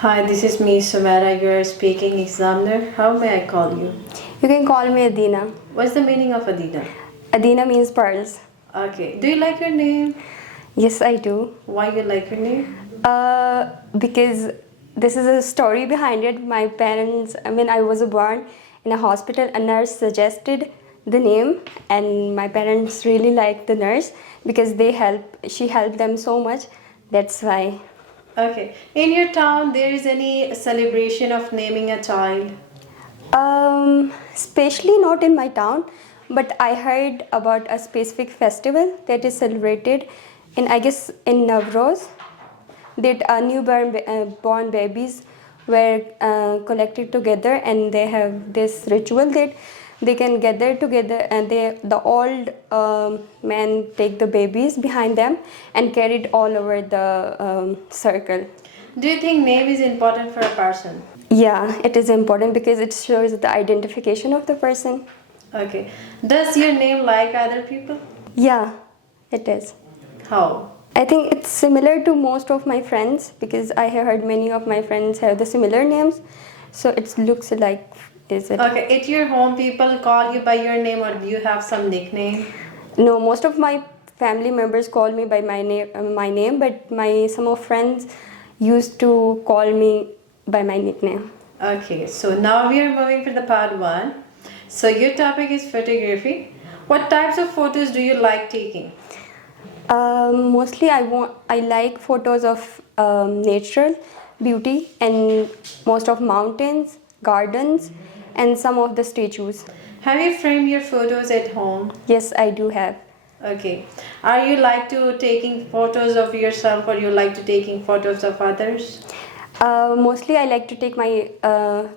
Hi, this is me, Sumera, your speaking examiner. How may I call you? You can call me Adina. What's the meaning of Adina? Adina means pearls. Okay. Do you like your name? Yes, I do. Why you like your name? Because this is a story behind it. My parents, when I was born in a hospital, a nurse suggested the name, and my parents really liked the nurse because she helped them so much. That's why. Okay. In your town, there is any celebration of naming a child? Especially not in my town, but I heard about a specific festival that is celebrated I guess, in Navroz, that born babies were collected together, and they have this ritual that they can gather together, and the old men take the babies behind them and carry it all over the circle. Do you think name is important for a person? Yeah, it is important because it shows the identification of the person. Okay. Does your name like other people? Yeah, it is. How? I think it's similar to most of my friends because I have heard many of my friends have the similar names. So it looks like, is it? Okay. At your home, people call you by your name, or do you have some nickname? No, most of my family members call me by my name, but my some of friends used to call me by my nickname. Okay. So now we are moving to the part one. So your topic is photography. What types of photos do you like taking? Mostly I like photos of natural beauty and most of mountains, gardens, and some of the statues. Have you framed your photos at home? Yes, I do have. Okay. Are you like to taking photos of yourself, or you like to taking photos of others? Mostly I like to take my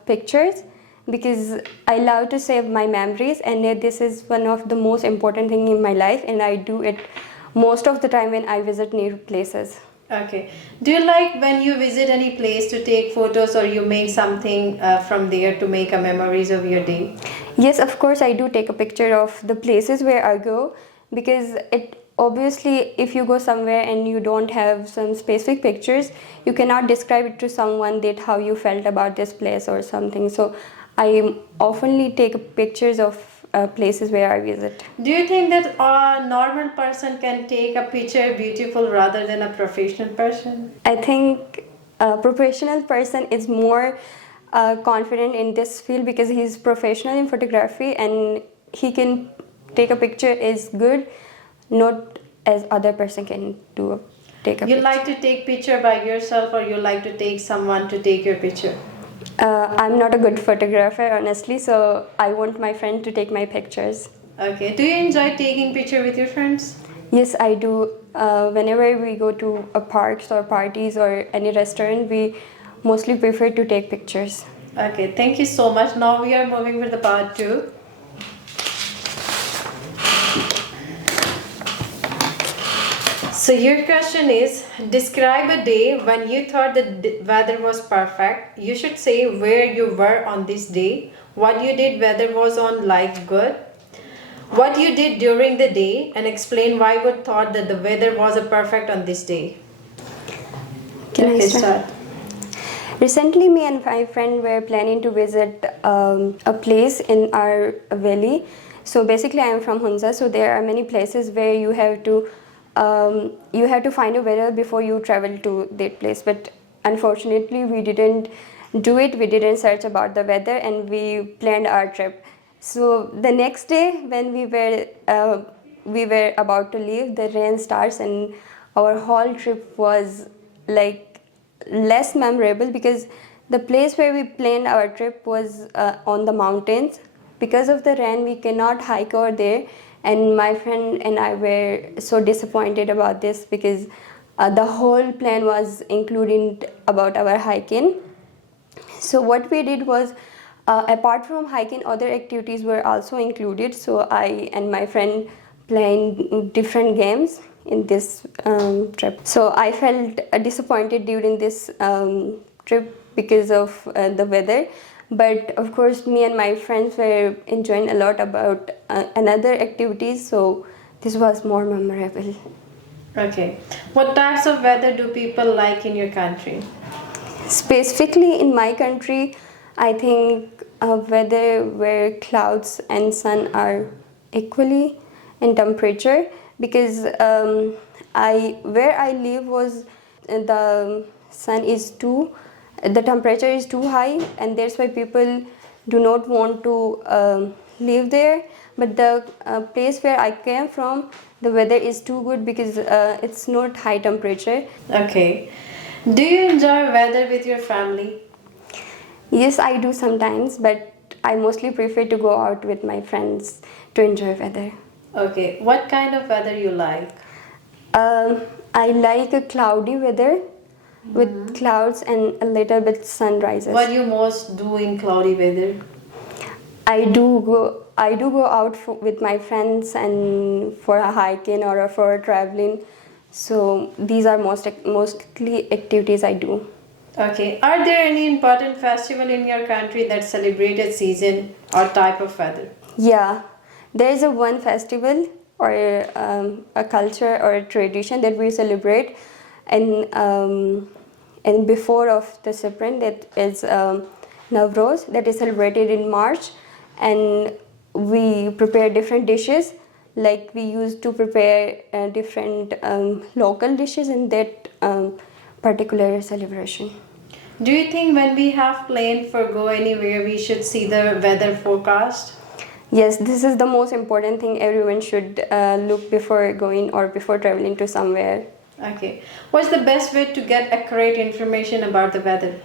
pictures because I love to save my memories, and this is one of the most important thing in my life, and I do it most of the time when I visit new places. Okay. Do you like when you visit any place to take photos, or you make something from there to make a memories of your day? Yes, of course I do take a picture of the places where I go because it obviously if you go somewhere and you don't have some specific pictures, you cannot describe it to someone that how you felt about this place or something. So I oftenly take pictures of places where I visit. Do you think that a normal person can take a picture beautiful rather than a professional person? I think a professional person is more confident in this field because he's professional in photography and he can take a picture is good, not as other person can do take a You picture. like to take picture by yourself, or you like to take someone to take your picture? I'm not a good photographer, honestly, so I want my friend to take my pictures. Okay. Do you enjoy taking picture with your friends? Yes, I do. Whenever we go to a parks or parties or any restaurant, we mostly prefer to take pictures. Okay, thank you so much. Now we are moving with the part two. So your question is, describe a day when you thought the weather was perfect. You should say where you were on this day, what you did, weather was on like good, what you did during the day, and explain why you thought that the weather was a perfect on this day. Can I Okay, start? Recently, me and my friend were planning to visit a place in our valley. So basically, I am from Hunza. So there are many places where you have to find a weather before you travel to that place. But unfortunately, we didn't do it. We didn't search about the weather, and we planned our trip. So the next day, when we were about to leave, the rain starts, and our whole trip was like less memorable because the place where we planned our trip was on the mountains. Because of the rain, we cannot hike over there, and my friend and I were so disappointed about this because the whole plan was including about our hiking. So what we did was, apart from hiking, other activities were also included. So I and my friend playing different games in this trip. So I felt disappointed during this trip because of the weather. But of course, me and my friends were enjoying a lot about another activities. So this was more memorable. Okay. What types of weather do people like in your country? Specifically in my country, I think weather where clouds and sun are equally in temperature, because I where I live was the sun is too the temperature is too high, and that's why people do not want to live there. But the place where I came from, the weather is too good because it's not high temperature. Okay. Do you enjoy weather with your family? Yes, I do sometimes, but I mostly prefer to go out with my friends to enjoy weather. Okay. What kind of weather you like? I like a cloudy weather with clouds and a little bit sunrises. What do you most do in cloudy weather? I do go out with my friends and for a hiking or for traveling. So these are mostly activities I do. Okay. Are there any important festival in your country that celebrated season or type of weather? Yeah, there is a one festival or a culture or a tradition that we celebrate, and before of the spring, that is Navroz, that is celebrated in March, and we prepare different dishes. Like we used to prepare different local dishes in that particular celebration. Do you think when we have planned for go anywhere, we should see the weather forecast? Yes, this is the most important thing everyone should look before going or before traveling to somewhere. Okay. What's the best way to get accurate information about the weather?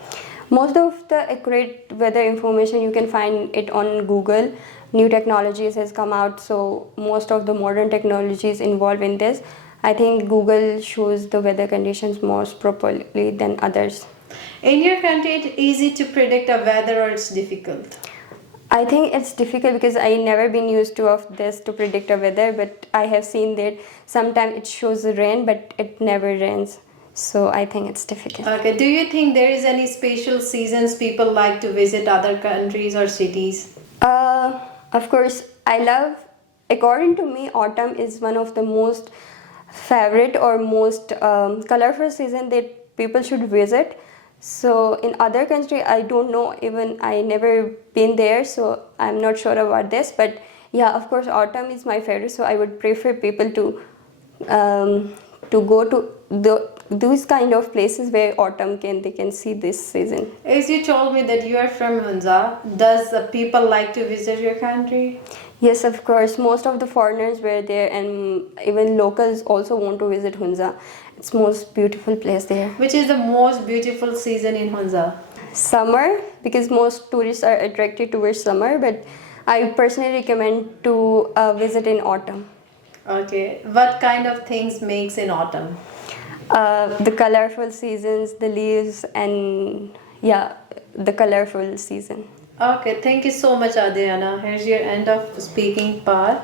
Most of the accurate weather information you can find it on Google. New technologies has come out, so most of the modern technologies involved in this. I think Google shows the weather conditions most properly than others. In your country, it's easy to predict a weather or it's difficult? I think it's difficult because I never been used to of this to predict a weather, but I have seen that sometimes it shows rain, but it never rains. So I think it's difficult. Okay. Do you think there is any special seasons people like to visit other countries or cities? Of course, according to me, autumn is one of the most favorite or most colorful season that people should visit. So in other country, I don't know, even I never been there, so I'm not sure about this. But yeah, of course, autumn is my favorite. So I would prefer people to go to those kind of places where they can see this season. As you told me that you are from Hunza, does the people like to visit your country? Yes, of course. Most of the foreigners were there, and even locals also want to visit Hunza. It's most beautiful place there. Which is the most beautiful season in Hunza? Summer, because most tourists are attracted towards summer, but I personally recommend to visit in autumn. Okay. What kind of things makes in autumn? The colorful seasons, the leaves, and yeah, the colorful season. Okay. Thank you so much, Adriana. Here's your end of speaking part.